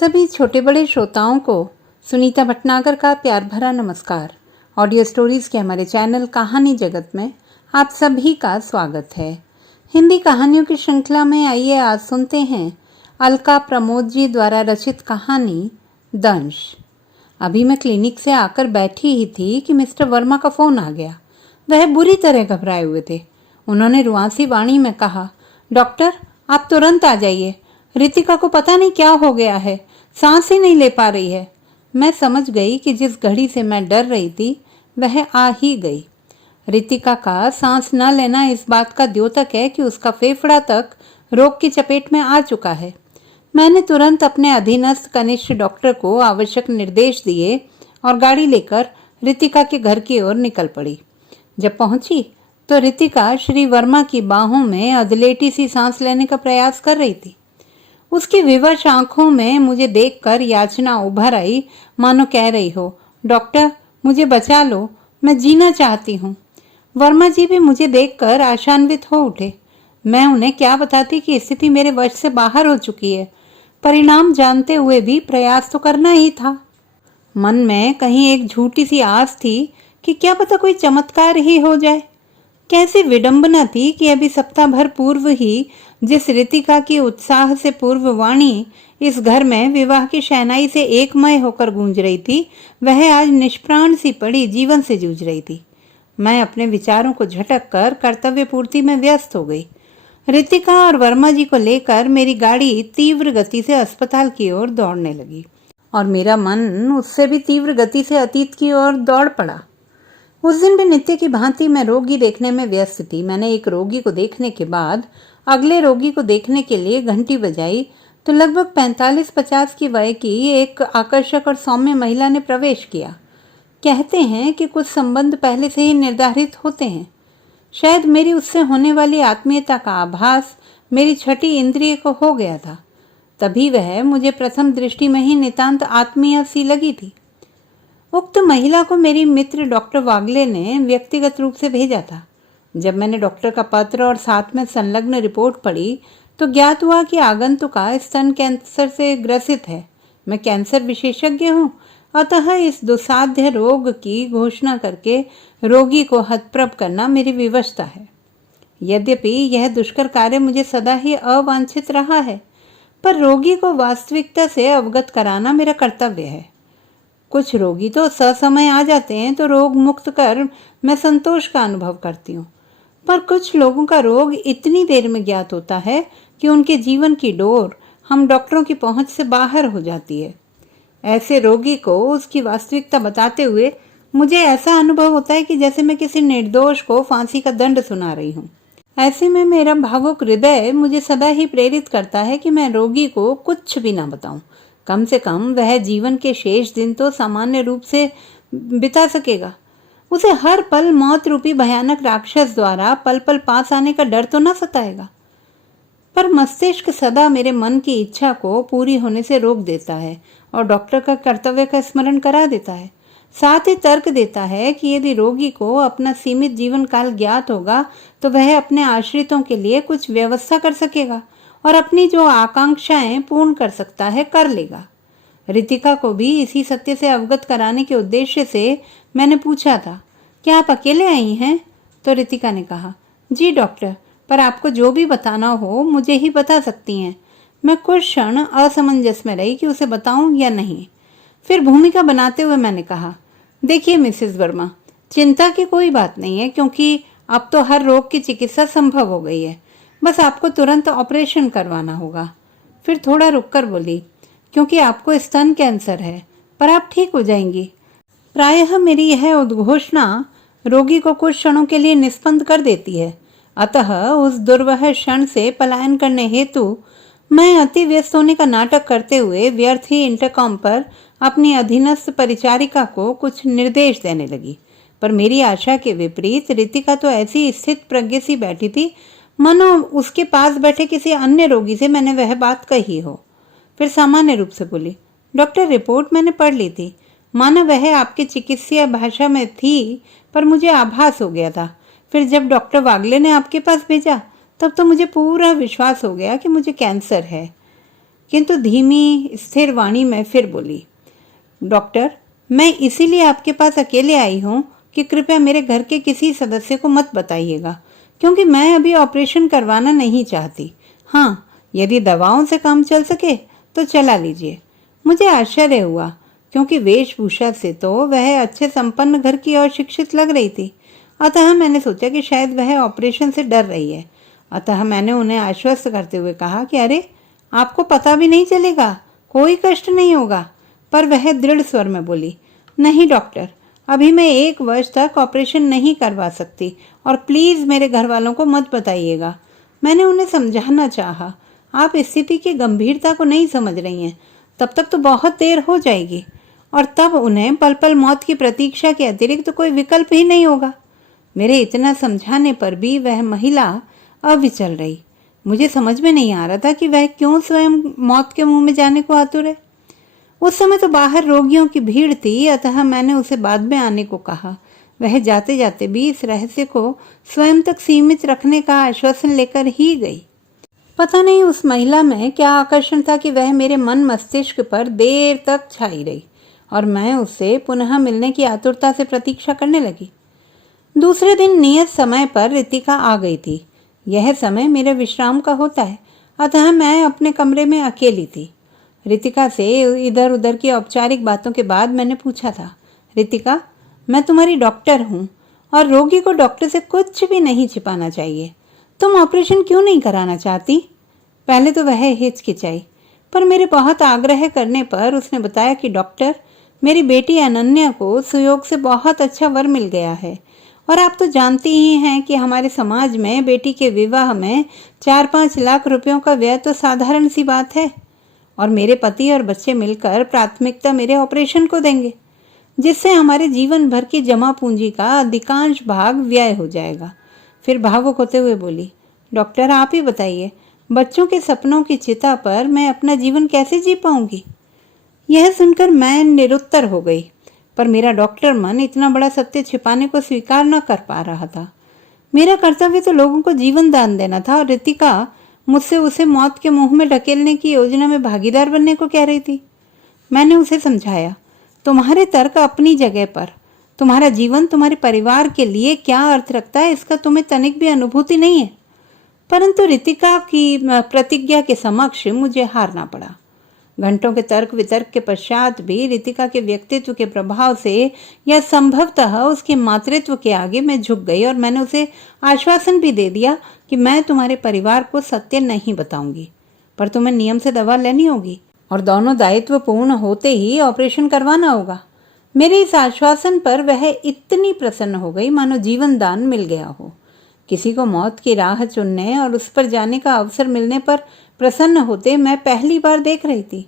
सभी छोटे बड़े श्रोताओं को सुनीता भटनागर का प्यार भरा नमस्कार। ऑडियो स्टोरीज के हमारे चैनल कहानी जगत में आप सभी का स्वागत है। हिंदी कहानियों की श्रृंखला में आइए आज सुनते हैं अलका प्रमोद जी द्वारा रचित कहानी दंश। अभी मैं क्लिनिक से आकर बैठी ही थी कि मिस्टर वर्मा का फोन आ गया। वह बुरी तरह घबराए हुए थे। उन्होंने रुआंसी वाणी में कहा, डॉक्टर आप तुरंत आ जाइए, रितिका को पता नहीं क्या हो गया है, सांस ही नहीं ले पा रही है। मैं समझ गई कि जिस घड़ी से मैं डर रही थी वह आ ही गई। रितिका का सांस न लेना इस बात का द्योतक है कि उसका फेफड़ा तक रोग की चपेट में आ चुका है। मैंने तुरंत अपने अधीनस्थ कनिष्ठ डॉक्टर को आवश्यक निर्देश दिए और गाड़ी लेकर रितिका के घर की ओर निकल पड़ी। जब पहुंची तो रितिका श्री वर्मा की बाहों में अधलेटी सी सांस लेने का प्रयास कर रही थी। उसकी विवश आंखों में मुझे देखकर याचना उभर आई, मानो कह रही हो, डॉक्टर मुझे बचा लो, मैं जीना चाहती हूँ। वर्मा जी भी मुझे देखकर आशान्वित हो उठे। मैं उन्हें क्या बताती कि स्थिति मेरे वश से बाहर हो चुकी है। परिणाम जानते हुए भी प्रयास तो करना ही था। मन में कहीं एक झूठी सी आस थी कि क्या पता कोई चमत्कार ही हो जाए। कैसी विडंबना थी कि अभी सप्ताह भर पूर्व ही जिस रितिका की उत्साह से पूर्व वाणी इस घर में विवाह की शहनाई से एकमय होकर गूंज रही थी, वह आज निष्प्राण सी पड़ी जीवन से जूझ रही थी। मैं अपने विचारों को झटक कर कर्तव्य पूर्ति में व्यस्त हो गई। रितिका और वर्मा जी को लेकर मेरी गाड़ी तीव्र गति से अस्पताल की ओर दौड़ने लगी और मेरा मन उससे भी तीव्र गति से अतीत की ओर दौड़ पड़ा। उस दिन भी नित्य की भांति मैं रोगी देखने में व्यस्त थी। मैंने एक रोगी को देखने के बाद अगले रोगी को देखने के लिए घंटी बजाई तो लगभग 45-50 की वय की एक आकर्षक और सौम्य महिला ने प्रवेश किया। कहते हैं कि कुछ संबंध पहले से ही निर्धारित होते हैं। शायद मेरी उससे होने वाली आत्मीयता का आभास मेरी छठी इंद्रिय को हो गया था। तभी वह मुझे प्रथम दृष्टि में ही नितांत आत्मीय सी लगी थी। उक्त महिला को मेरी मित्र डॉक्टर वागले ने व्यक्तिगत रूप से भेजा था। जब मैंने डॉक्टर का पत्र और साथ में संलग्न रिपोर्ट पढ़ी तो ज्ञात हुआ कि आगंतुका स्तन कैंसर से ग्रसित है। मैं कैंसर विशेषज्ञ हूँ, अतः इस दुस्साध्य रोग की घोषणा करके रोगी को हतप्रभ करना मेरी विवशता है। यद्यपि यह दुष्कर कार्य मुझे सदा ही अवांछित रहा है, पर रोगी को वास्तविकता से अवगत कराना मेरा कर्तव्य है। कुछ रोगी तो ससमय आ जाते हैं तो रोग मुक्त कर मैं संतोष का अनुभव करती हूँ, पर कुछ लोगों का रोग इतनी देर में ज्ञात होता है कि उनके जीवन की डोर हम डॉक्टरों की पहुंच से बाहर हो जाती है। ऐसे रोगी को उसकी वास्तविकता बताते हुए मुझे ऐसा अनुभव होता है कि जैसे मैं किसी निर्दोष को फांसी का दंड सुना रही हूँ। ऐसे में मेरा भावुक हृदय मुझे सदा ही प्रेरित करता है कि मैं रोगी को कुछ भी ना बताऊं। कम से कम वह जीवन के शेष दिन तो सामान्य रूप से बिता सकेगा। उसे हर पल मौत रूपी भयानक राक्षस द्वारा पल पल पास आने का डर तो न सताएगा। पर मस्तिष्क सदा मेरे मन की इच्छा को पूरी होने से रोक देता है और डॉक्टर का कर्तव्य का स्मरण करा देता है। साथ ही तर्क देता है कि यदि रोगी को अपना सीमित जीवन काल ज्ञात होगा तो वह अपने आश्रितों के लिए कुछ व्यवस्था कर सकेगा और अपनी जो आकांक्षाएं पूर्ण कर सकता है कर लेगा। रितिका को भी इसी सत्य से अवगत कराने के उद्देश्य से मैंने पूछा था, क्या आप अकेले आई हैं? तो रितिका ने कहा, जी डॉक्टर, पर आपको जो भी बताना हो मुझे ही बता सकती हैं। मैं कुछ क्षण असमंजस में रही कि उसे बताऊं या नहीं। फिर भूमिका बनाते हुए मैंने कहा, देखिए मिसेस वर्मा, चिंता की कोई बात नहीं है क्योंकि अब तो हर रोग की चिकित्सा संभव हो गई है। बस आपको तुरंत ऑपरेशन करवाना होगा। फिर थोड़ा रुककर बोली, क्योंकि आपको स्तन कैंसर है, पर आप ठीक हो जाएंगी। प्रायः मेरी यह उद्घोषणा रोगी को कुछ क्षणों के लिए निस्पंद कर देती है, अतः उस दुर्वह क्षण से पलायन करने हेतु मैं अति व्यस्त होने का नाटक करते हुए व्यर्थ ही इंटरकॉम पर अपनी अधीनस्थ परिचारिका को कुछ निर्देश देने लगी। पर मेरी आशा के विपरीत रितिका तो ऐसी स्थित प्रज्ञ सी बैठी थी मानो उसके पास बैठे किसी अन्य रोगी से मैंने वह बात कही हो। फिर सामान्य रूप से बोली, डॉक्टर रिपोर्ट मैंने पढ़ ली थी, माना वह आपकी चिकित्सीय भाषा में थी, पर मुझे आभास हो गया था। फिर जब डॉक्टर वागले ने आपके पास भेजा तब तो मुझे पूरा विश्वास हो गया कि मुझे कैंसर है। किंतु धीमी स्थिर वाणी में फिर बोली, डॉक्टर, मैं इसीलिए आपके पास अकेले आई हूँ कि कृपया मेरे घर के किसी सदस्य को मत बताइएगा, क्योंकि मैं अभी ऑपरेशन करवाना नहीं चाहती। हाँ, यदि दवाओं से काम चल सके तो चला लीजिए। मुझे आश्चर्य हुआ, क्योंकि वेशभूषा से तो वह अच्छे संपन्न घर की और शिक्षित लग रही थी। अतः मैंने सोचा कि शायद वह ऑपरेशन से डर रही है। अतः मैंने उन्हें आश्वस्त करते हुए कहा कि अरे, आपको पता भी नहीं चलेगा, कोई कष्ट नहीं होगा। पर वह दृढ़ स्वर में बोली, नहीं डॉक्टर, अभी मैं 1 वर्ष तक ऑपरेशन नहीं करवा सकती और प्लीज़ मेरे घर वालों को मत बताइएगा। मैंने उन्हें समझाना चाहा, आप स्थिति की गंभीरता को नहीं समझ रही हैं, तब तक तो बहुत देर हो जाएगी और तब उन्हें पल पल मौत की प्रतीक्षा के अतिरिक्त तो कोई विकल्प ही नहीं होगा। मेरे इतना समझाने पर भी वह महिला अविचल रही। मुझे समझ में नहीं आ रहा था कि वह क्यों स्वयं मौत के मुंह में जाने को आतुर है। उस समय तो बाहर रोगियों की भीड़ थी, अतः मैंने उसे बाद में आने को कहा। वह जाते जाते भी इस रहस्य को स्वयं तक सीमित रखने का आश्वासन लेकर ही गई। पता नहीं उस महिला में क्या आकर्षण था कि वह मेरे मन मस्तिष्क पर देर तक छाई रही और मैं उससे पुनः मिलने की आतुरता से प्रतीक्षा करने लगी। दूसरे दिन नियत समय पर रितिका आ गई थी। यह समय मेरे विश्राम का होता है, अतः मैं अपने कमरे में अकेली थी। रितिका से इधर उधर की औपचारिक बातों के बाद मैंने पूछा था, रितिका, मैं तुम्हारी डॉक्टर हूँ और रोगी को डॉक्टर से कुछ भी नहीं छिपाना चाहिए। तुम ऑपरेशन क्यों नहीं कराना चाहती? पहले तो वह हिचकिचाई, पर मेरे बहुत आग्रह करने पर उसने बताया कि डॉक्टर, मेरी बेटी अनन्या को सुयोग से बहुत अच्छा वर मिल गया है और आप तो जानती ही हैं कि हमारे समाज में बेटी के विवाह में 4-5 लाख रुपयों का व्यय तो साधारण सी बात है और मेरे पति और बच्चे मिलकर प्राथमिकता मेरे ऑपरेशन को देंगे, जिससे हमारे जीवन भर की जमा पूंजी का अधिकांश भाग व्यय हो जाएगा। फिर भावुक होते हुए बोली, डॉक्टर, आप ही बताइए, बच्चों के सपनों की चिता पर मैं अपना जीवन कैसे जी पाऊंगी? यह सुनकर मैं निरुत्तर हो गई, पर मेरा डॉक्टर मन इतना बड़ा सत्य छिपाने को स्वीकार न कर पा रहा था। मेरा कर्तव्य तो लोगों को जीवन दान देना था और रितिका मुझसे उसे मौत के मुंह में ढकेलने की योजना में भागीदार बनने को कह रही थी। मैंने उसे समझाया, तुम्हारे तर्क अपनी जगह पर, तुम्हारा जीवन तुम्हारे परिवार के लिए क्या अर्थ रखता है इसका तुम्हें तनिक भी अनुभूति नहीं है। परंतु रितिका की प्रतिज्ञा के समक्ष मुझे हारना पड़ा। घंटों के तर्क वितर्क के पश्चात भी रितिका के व्यक्तित्व के प्रभाव से या संभवतः उसके मातृत्व के आगे मैं झुक गई और मैंने उसे आश्वासन भी दे दिया कि मैं तुम्हारे परिवार को सत्य नहीं बताऊंगी, पर तुम्हें नियम से दवा लेनी होगी और दोनों दायित्व पूर्ण होते ही ऑपरेशन करवाना होगा। मेरे इस आश्वासन पर वह इतनी प्रसन्न हो गई मानो जीवन दान मिल गया हो। किसी को मौत की राह चुनने और उस पर जाने का अवसर मिलने पर प्रसन्न होते मैं पहली बार देख रही थी।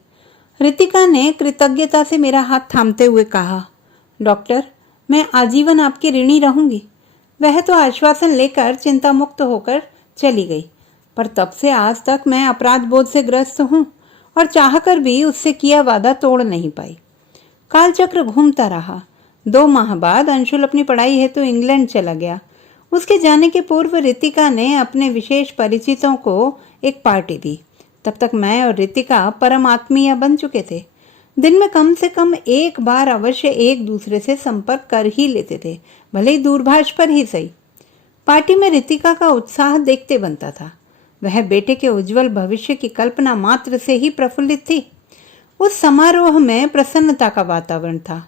रितिका ने कृतज्ञता से मेरा हाथ थामते हुए कहा, डॉक्टर, मैं आजीवन आपकी ऋणी रहूंगी। वह तो आश्वासन लेकर चिंता मुक्त होकर चली गई, पर तब से आज तक मैं अपराध बोध से ग्रस्त हूँ और चाहकर भी उससे किया वादा तोड़ नहीं पाई। कालचक्र घूमता रहा। 2 माह बाद अंशुल अपनी पढ़ाई हेतु इंग्लैंड चला गया। उसके जाने के पूर्व रितिका ने अपने विशेष परिचितों को एक पार्टी दी। तब तक मैं और रितिका परम आत्मीय बन चुके थे। दिन में कम से कम एक बार अवश्य एक दूसरे से संपर्क कर ही लेते थे, भले ही दूरभाष पर ही सही। पार्टी में रितिका का उत्साह देखते बनता था। वह बेटे के उज्जवल भविष्य की कल्पना मात्र से ही प्रफुल्लित थी। उस समारोह में प्रसन्नता का वातावरण था।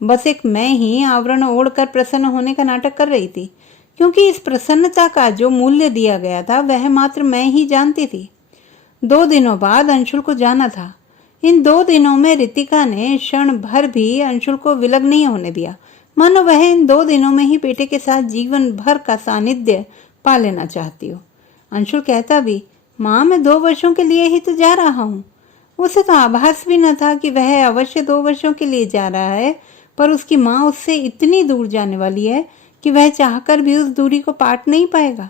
बस एक मैं ही आवरण ओढ़कर प्रसन्न होने का नाटक कर रही थी, क्योंकि इस प्रसन्नता का जो मूल्य दिया गया था वह मात्र मैं ही जानती थी। 2 दिनों बाद अंशुल को जाना था। इन 2 दिनों में रितिका ने क्षण भर भी अंशुल को विलग नहीं होने दिया, मानो वह इन 2 दिनों में ही बेटे के साथ जीवन भर का सानिध्य पा लेना चाहती हो। अंशुल कहता भी, माँ, मैं 2 वर्षों के लिए ही तो जा रहा हूँ। उसे तो आभास भी न था कि वह अवश्य 2 वर्षों के लिए जा रहा है, पर उसकी माँ उससे इतनी दूर जाने वाली है कि वह चाहकर भी उस दूरी को पाट नहीं पाएगा।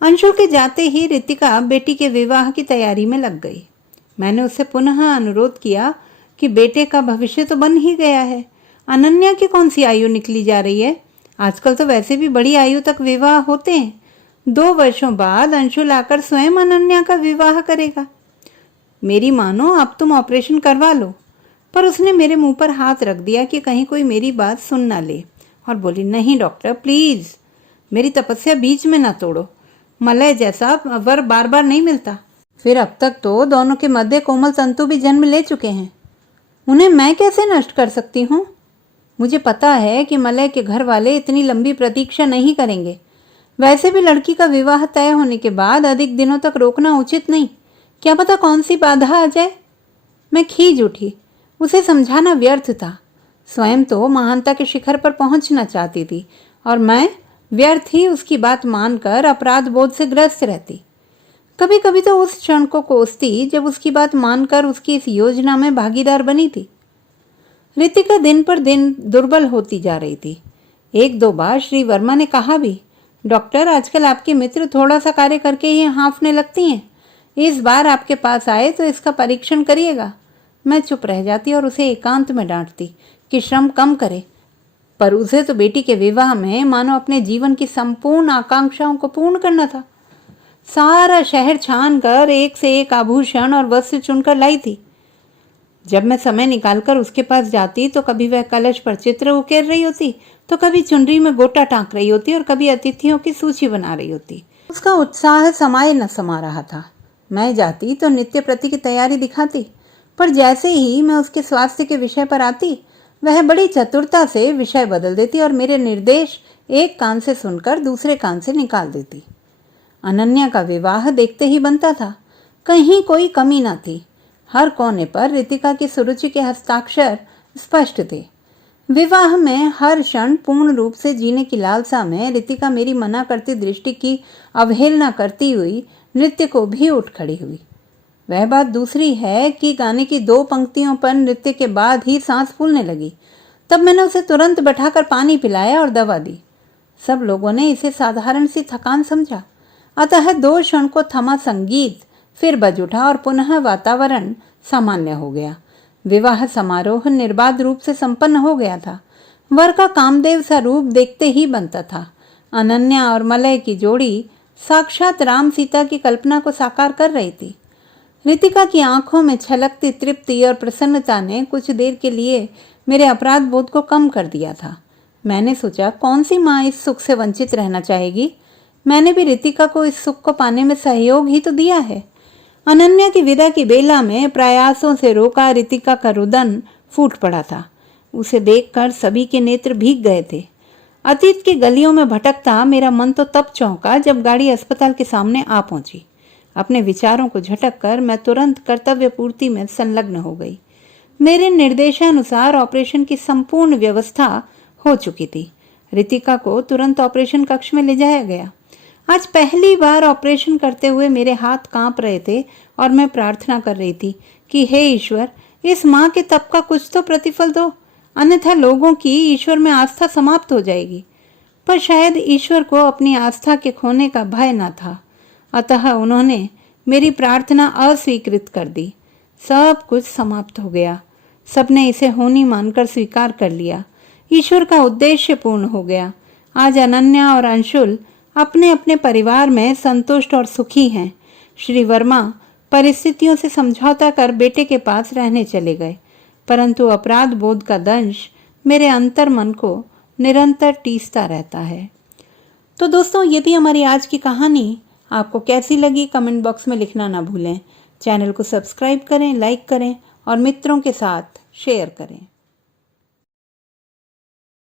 अंशुल के जाते ही रितिका बेटी के विवाह की तैयारी में लग गई। मैंने उससे पुनः अनुरोध किया कि बेटे का भविष्य तो बन ही गया है, अनन्या की कौन सी आयु निकली जा रही है? आजकल तो वैसे भी बड़ी आयु तक विवाह होते हैं। 2 वर्षों बाद अंशुल आकर स्वयं अनन्या का विवाह करेगा। मेरी मानो अब तुम ऑपरेशन करवा लो। पर उसने मेरे मुंह पर हाथ रख दिया कि कहीं कोई मेरी बात सुन ना ले, और बोली, नहीं डॉक्टर प्लीज़, मेरी तपस्या बीच में ना तोड़ो। मलय जैसा वर बार बार नहीं मिलता। फिर अब तक तो दोनों के मध्य कोमल तंतु भी जन्म ले चुके हैं, उन्हें मैं कैसे नष्ट कर सकती हूँ? मुझे पता है कि मलय के घर वाले इतनी लंबी प्रतीक्षा नहीं करेंगे। वैसे भी लड़की का विवाह तय होने के बाद अधिक दिनों तक रोकना उचित नहीं। क्या पता कौन सी बाधा आ जाए। मैं खींच उठी। उसे समझाना व्यर्थ था। स्वयं तो महानता के शिखर पर पहुंचना चाहती थी, और मैं व्यर्थ ही उसकी बात मानकर अपराध बोध से ग्रस्त रहती। कभी कभी तो उस क्षण को कोसती जब उसकी बात मानकर उसकी इस योजना में भागीदार बनी थी। रितिका दिन पर दिन दुर्बल होती जा रही थी। एक दो बार श्री वर्मा ने कहा भी, डॉक्टर आजकल आपके मित्र थोड़ा सा कार्य करके ही हाँफने लगती हैं, इस बार आपके पास आए तो इसका परीक्षण करिएगा। मैं चुप रह जाती और उसे एकांत में डांटती कि श्रम कम करे, पर उसे तो बेटी के विवाह में मानो अपने जीवन की संपूर्ण आकांक्षाओं को पूर्ण करना था। सारा शहर छान कर एक से एक आभूषण और वस्त्र चुनकर लाई थी। जब मैं समय निकालकर उसके पास जाती तो कभी वह कलश पर चित्र उकेर रही होती, तो कभी चुनरी में गोटा टांक रही होती, और कभी अतिथियों की सूची बना रही होती। उसका उत्साह समाये न समा रहा था। मैं जाती तो नित्य प्रति की तैयारी दिखाती, पर जैसे ही मैं उसके स्वास्थ्य के विषय पर आती, वह बड़ी चतुरता से विषय बदल देती और मेरे निर्देश एक कान से सुनकर दूसरे कान से निकाल देती। अनन्या का विवाह देखते ही बनता था, कहीं कोई कमी न थी। हर कोने पर रितिका की सुरुचि के हस्ताक्षर स्पष्ट थे। विवाह में हर क्षण पूर्ण रूप से जीने की लालसा में रितिका मेरी मना करती दृष्टि की अवहेलना करती हुई नृत्य को भी उठ खड़ी हुई। वह बात दूसरी है कि गाने की 2 पंक्तियों पर नृत्य के बाद ही सांस फूलने लगी। तब मैंने उसे तुरंत बैठाकर पानी पिलाया और दवा दी। सब लोगों ने इसे साधारण सी थकान समझा। अतः 2 क्षण को थमा संगीत फिर बज उठा और पुनः वातावरण सामान्य हो गया। विवाह समारोह निर्बाध रूप से संपन्न हो गया था। वर का कामदेव सा रूप देखते ही बनता था। अनन्या और मलय की जोड़ी साक्षात राम सीता की कल्पना को साकार कर रही थी। रितिका की आंखों में छलकती तृप्ति और प्रसन्नता ने कुछ देर के लिए मेरे अपराध बोध को कम कर दिया था। मैंने सोचा, कौन सी माँ इस सुख से वंचित रहना चाहेगी? मैंने भी रितिका को इस सुख को पाने में सहयोग ही तो दिया है। अनन्या की विदा की बेला में प्रयासों से रोका रितिका का रुदन फूट पड़ा था। उसे देखकर सभी के नेत्र भीग गए थे। अतीत की गलियों में भटकता मेरा मन तो तब चौंका जब गाड़ी अस्पताल के सामने आ पहुंची। अपने विचारों को झटक कर मैं तुरंत कर्तव्य पूर्ति में संलग्न हो गई। मेरे निर्देशानुसार ऑपरेशन की संपूर्ण व्यवस्था हो चुकी थी। रितिका को तुरंत ऑपरेशन कक्ष में ले जाया गया। आज पहली बार ऑपरेशन करते हुए मेरे हाथ कांप रहे थे और मैं प्रार्थना कर रही थी कि हे ईश्वर, इस माँ के तप का कुछ तो प्रतिफल दो, अन्यथा लोगों की ईश्वर में आस्था समाप्त हो जाएगी। पर शायद ईश्वर को अपनी आस्था के खोने का भय न था, अतः उन्होंने मेरी प्रार्थना अस्वीकृत कर दी। सब कुछ समाप्त हो गया। सबने इसे होनी मानकर स्वीकार कर लिया। ईश्वर का उद्देश्य पूर्ण हो गया। आज अनन्या और अंशुल अपने अपने परिवार में संतुष्ट और सुखी हैं। श्री वर्मा परिस्थितियों से समझौता कर बेटे के पास रहने चले गए, परंतु अपराध बोध का दंश मेरे अंतर मन को निरंतर टीसता रहता है। तो दोस्तों, ये थी हमारी आज की कहानी। आपको कैसी लगी कमेंट बॉक्स में लिखना ना भूलें। चैनल को सब्सक्राइब करें, लाइक करें और मित्रों के साथ शेयर करें।